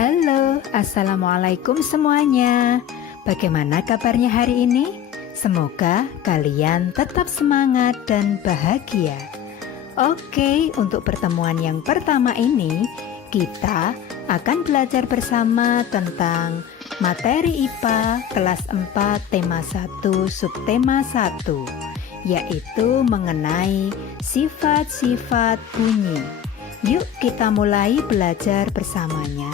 Halo, Assalamualaikum semuanya. Bagaimana kabarnya hari ini? Semoga kalian tetap semangat dan bahagia. Oke, untuk pertemuan yang pertama ini, kita akan belajar bersama tentang materi IPA kelas 4 tema 1 subtema 1, yaitu mengenai sifat-sifat bunyi. Yuk kita mulai belajar bersamanya.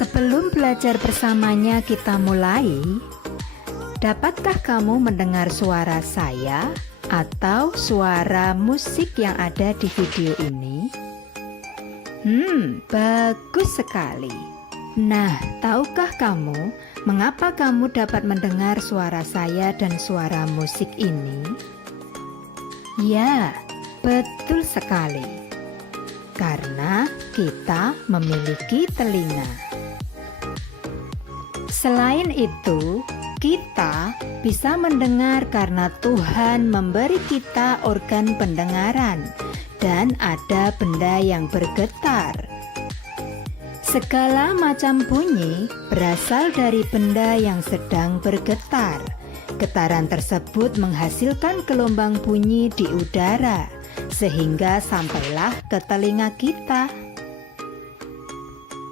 Sebelum belajar bersamanya kita mulai, dapatkah kamu mendengar suara saya atau suara musik yang ada di video ini? Bagus sekali. Nah, tahukah kamu mengapa kamu dapat mendengar suara saya dan suara musik ini? Ya, betul sekali. Karena kita memiliki telinga. Selain itu, kita bisa mendengar karena Tuhan memberi kita organ pendengaran dan ada benda yang bergetar. Segala macam bunyi berasal dari benda yang sedang bergetar. Getaran tersebut menghasilkan gelombang bunyi di udara, sehingga sampailah ke telinga kita.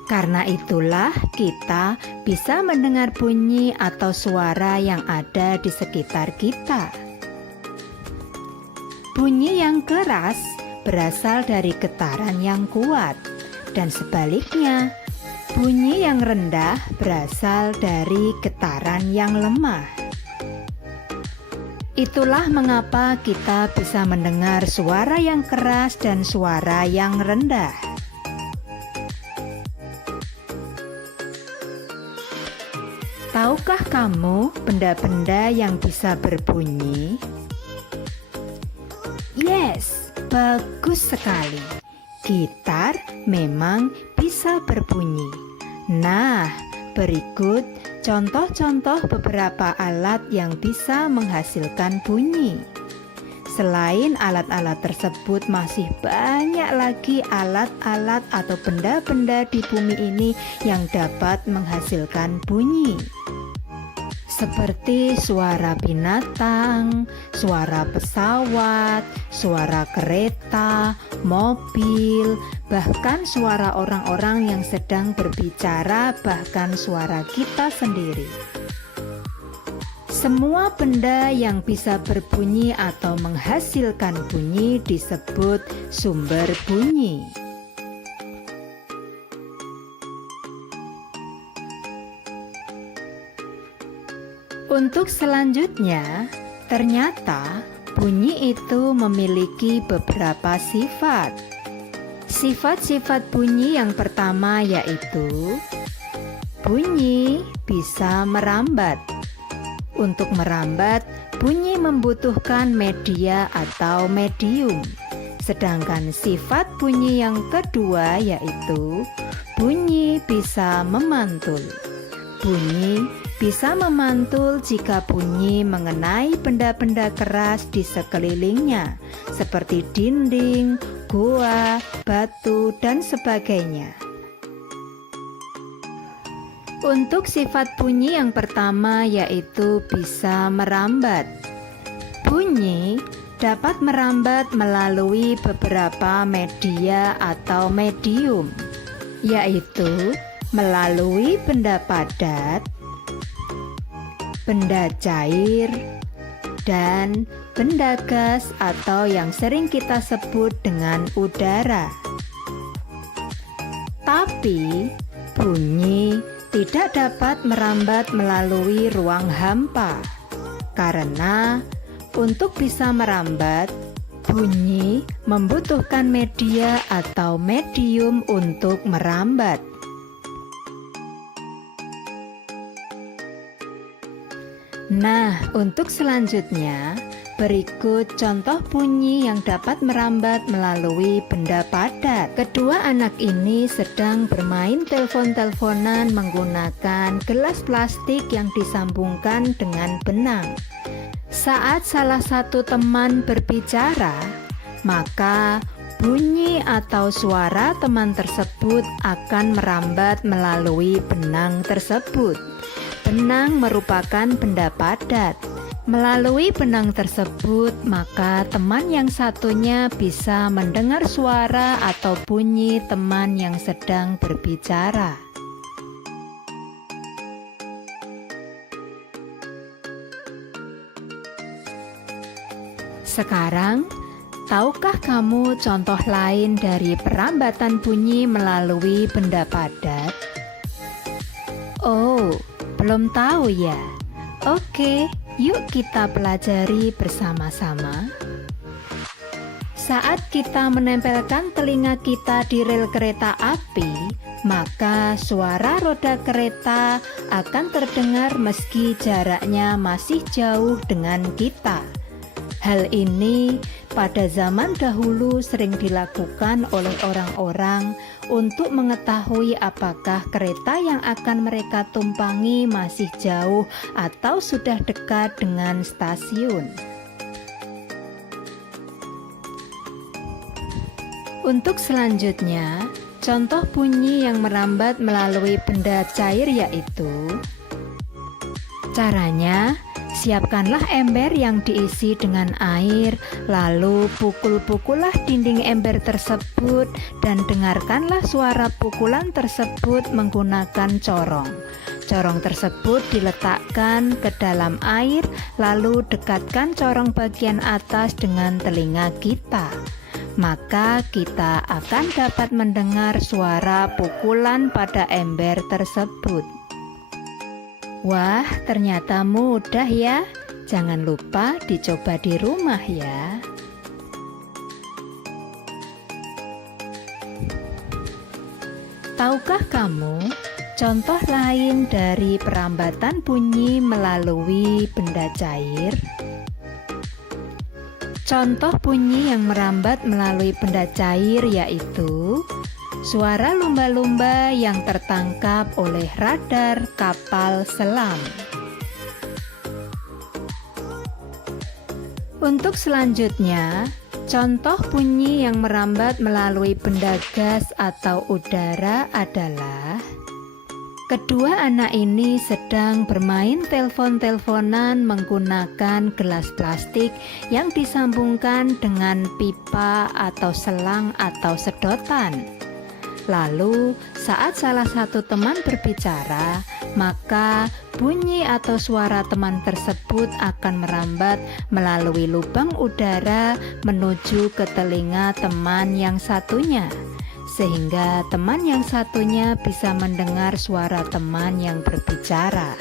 Karena itulah kita bisa mendengar bunyi atau suara yang ada di sekitar kita. Bunyi yang keras berasal dari getaran yang kuat, dan sebaliknya, bunyi yang rendah berasal dari getaran yang lemah. Itulah mengapa kita bisa mendengar suara yang keras dan suara yang rendah. Tahukah kamu benda-benda yang bisa berbunyi? Yes, bagus sekali. Gitar memang bisa berbunyi. Nah, berikut contoh-contoh beberapa alat yang bisa menghasilkan bunyi. Selain alat-alat tersebut, masih banyak lagi alat-alat atau benda-benda di bumi ini yang dapat menghasilkan bunyi. Seperti suara binatang, suara pesawat, suara kereta, mobil, bahkan suara orang-orang yang sedang berbicara, bahkan suara kita sendiri. Semua benda yang bisa berbunyi atau menghasilkan bunyi disebut sumber bunyi. Untuk selanjutnya, ternyata bunyi itu memiliki beberapa sifat. Sifat-sifat bunyi yang pertama yaitu bunyi bisa merambat. Untuk merambat, bunyi membutuhkan media atau medium. Sedangkan sifat bunyi yang kedua yaitu bunyi bisa memantul. Bunyi bisa memantul jika bunyi mengenai benda-benda keras di sekelilingnya, seperti dinding, gua, batu, dan sebagainya. Untuk sifat bunyi yang pertama yaitu bisa merambat. Bunyi dapat merambat melalui beberapa media atau medium, yaitu melalui benda padat, benda cair, dan benda gas atau yang sering kita sebut dengan udara. Tapi bunyi tidak dapat merambat melalui ruang hampa, karena untuk bisa merambat, bunyi membutuhkan media atau medium untuk merambat. Nah, untuk selanjutnya, berikut contoh bunyi yang dapat merambat melalui benda padat. Kedua anak ini sedang bermain telepon-teleponan menggunakan gelas plastik yang disambungkan dengan benang. Saat salah satu teman berbicara, maka bunyi atau suara teman tersebut akan merambat melalui benang tersebut. Benang merupakan benda padat. Melalui benang tersebut, maka teman yang satunya bisa mendengar suara atau bunyi teman yang sedang berbicara. Sekarang, tahukah kamu contoh lain dari perambatan bunyi melalui benda padat? Oh, belum tahu ya? Oke, yuk kita pelajari bersama-sama. Saat kita menempelkan telinga kita di rel kereta api, maka suara roda kereta akan terdengar meski jaraknya masih jauh dengan kita. Hal ini pada zaman dahulu sering dilakukan oleh orang-orang untuk mengetahui apakah kereta yang akan mereka tumpangi masih jauh atau sudah dekat dengan stasiun. Untuk selanjutnya, contoh bunyi yang merambat melalui benda cair yaitu: caranya, siapkanlah ember yang diisi dengan air, lalu pukul-pukullah dinding ember tersebut dan dengarkanlah suara pukulan tersebut menggunakan corong. Corong tersebut diletakkan ke dalam air, lalu dekatkan corong bagian atas dengan telinga kita. Maka kita akan dapat mendengar suara pukulan pada ember tersebut. Wah, ternyata mudah ya. Jangan lupa dicoba di rumah ya. Tahukah kamu contoh lain dari perambatan bunyi melalui benda cair? Contoh bunyi yang merambat melalui benda cair yaitu suara lumba-lumba yang tertangkap oleh radar kapal selam. Untuk selanjutnya, contoh bunyi yang merambat melalui benda gas atau udara adalah: kedua anak ini sedang bermain telepon-teleponan menggunakan gelas plastik yang disambungkan dengan pipa atau selang atau sedotan. Lalu, saat salah satu teman berbicara, maka bunyi atau suara teman tersebut akan merambat melalui lubang udara menuju ke telinga teman yang satunya, sehingga teman yang satunya bisa mendengar suara teman yang berbicara.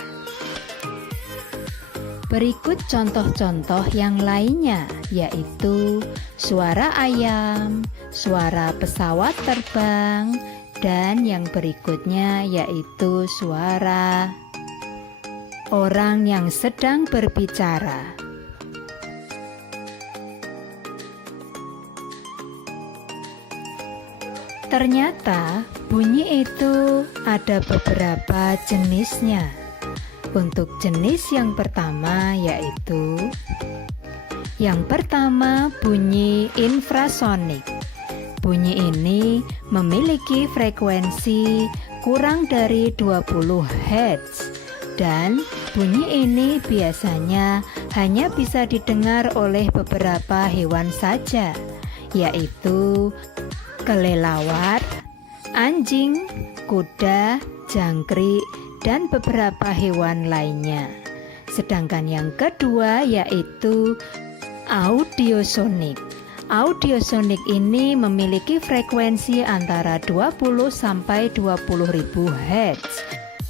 Berikut contoh-contoh yang lainnya, yaitu suara ayam, suara pesawat terbang, dan yang berikutnya yaitu suara orang yang sedang berbicara. Ternyata bunyi itu ada beberapa jenisnya. Untuk jenis yang pertama yaitu yang pertama bunyi infrasonik. Bunyi ini memiliki frekuensi kurang dari 20 Hz dan bunyi ini biasanya hanya bisa didengar oleh beberapa hewan saja, yaitu kelelawar, anjing, kuda, jangkrik, dan beberapa hewan lainnya. Sedangkan yang kedua yaitu audiosonik. Audiosonik ini memiliki frekuensi antara 20 sampai 20.000 Hz.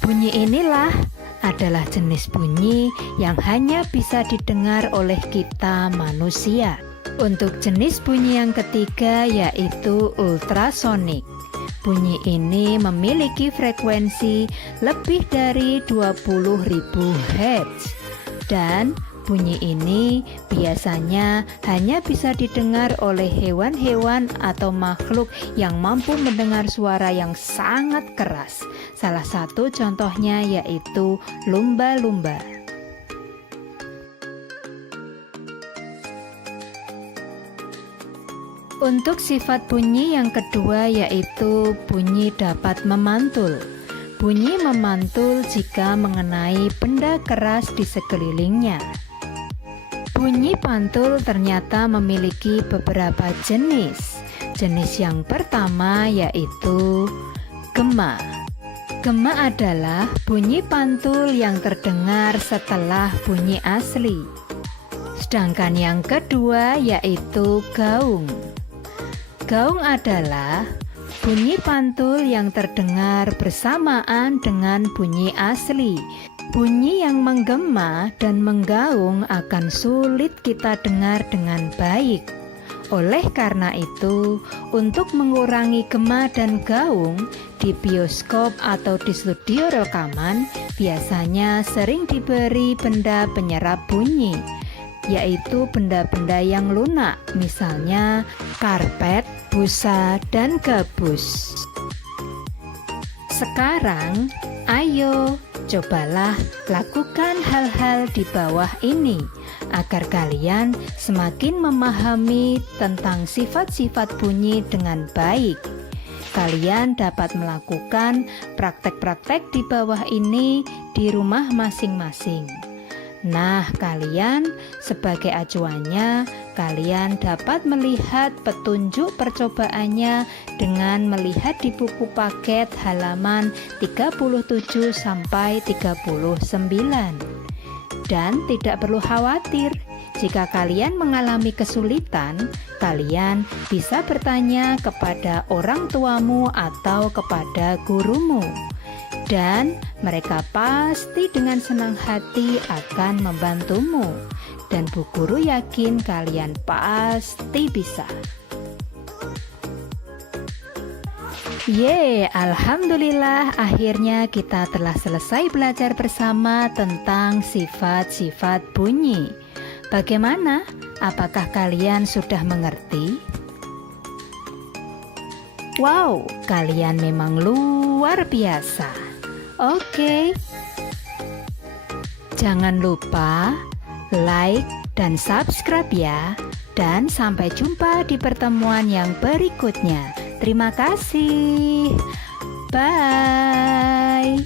Bunyi inilah adalah jenis bunyi yang hanya bisa didengar oleh kita manusia. Untuk jenis bunyi yang ketiga yaitu ultrasonik. Bunyi ini memiliki frekuensi lebih dari 20.000 Hz dan bunyi ini biasanya hanya bisa didengar oleh hewan-hewan atau makhluk yang mampu mendengar suara yang sangat keras. Salah satu contohnya yaitu lumba-lumba. Untuk sifat bunyi yang kedua yaitu bunyi dapat memantul. Bunyi memantul jika mengenai benda keras di sekelilingnya. Bunyi pantul ternyata memiliki beberapa jenis. Jenis yang pertama yaitu gema. Gema adalah bunyi pantul yang terdengar setelah bunyi asli. Sedangkan yang kedua yaitu gaung. Gaung adalah bunyi pantul yang terdengar bersamaan dengan bunyi asli. Bunyi yang menggema dan menggaung akan sulit kita dengar dengan baik. Oleh karena itu, untuk mengurangi gema dan gaung, di bioskop atau di studio rekaman biasanya sering diberi benda penyerap bunyi, yaitu benda-benda yang lunak, misalnya karpet, busa, dan gabus. Sekarang, ayo cobalah lakukan hal-hal di bawah ini agar kalian semakin memahami tentang sifat-sifat bunyi dengan baik. Kalian dapat melakukan praktek-praktek di bawah ini di rumah masing-masing. Nah, kalian sebagai acuannya, kalian dapat melihat petunjuk percobaannya dengan melihat di buku paket halaman 37 sampai 39. Dan tidak perlu khawatir, jika kalian mengalami kesulitan, kalian bisa bertanya kepada orang tuamu atau kepada gurumu. Dan mereka pasti dengan senang hati akan membantumu. Dan Bu Guru yakin kalian pasti bisa. Alhamdulillah akhirnya kita telah selesai belajar bersama tentang sifat-sifat bunyi. Bagaimana? Apakah kalian sudah mengerti? Wow, kalian memang luar biasa. Oke. Jangan lupa like dan subscribe ya. Dan sampai jumpa di pertemuan yang berikutnya. Terima kasih. Bye.